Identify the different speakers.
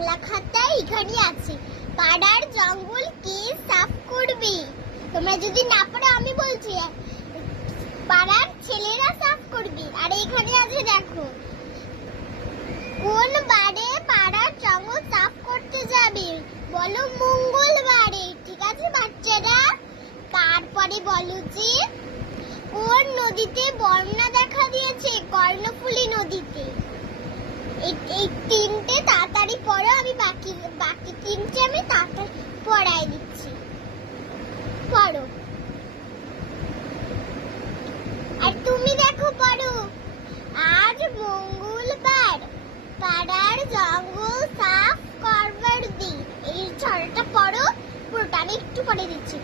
Speaker 1: বাংলা এখানে আছে। পাড়ার জঙ্গল কে সাফ করবে? তোমরা যদি না পারো, আমি বলছি, পাড়ার ছেলেরা সাফ করবে। আর এখানে আছে, দেখো। কোন বারে পাড়ার জঙ্গল সাফ করতে যাবে? বলো মঙ্গলবারে। ঠিক আছে, বাচ্চারা? তারপরে বলো যে, কোন নদীতে বন্যা দেখা দিয়েছে কর্ণফুলী নদীতে এই এই তিনটে তাড়াতাড়ি পড়ো আমি বাকি বাকি তিনটে আমি তাড়াতাড়ি পড়াই দিচ্ছি পড়ো আর তুমি দেখো পড়ো আজ মঙ্গলবার পাড়ার জঙ্গল সাফ করবার দিন। এই ছড়াটা পড়ো, পুরোটা আমি একটু পড়ে দিচ্ছি।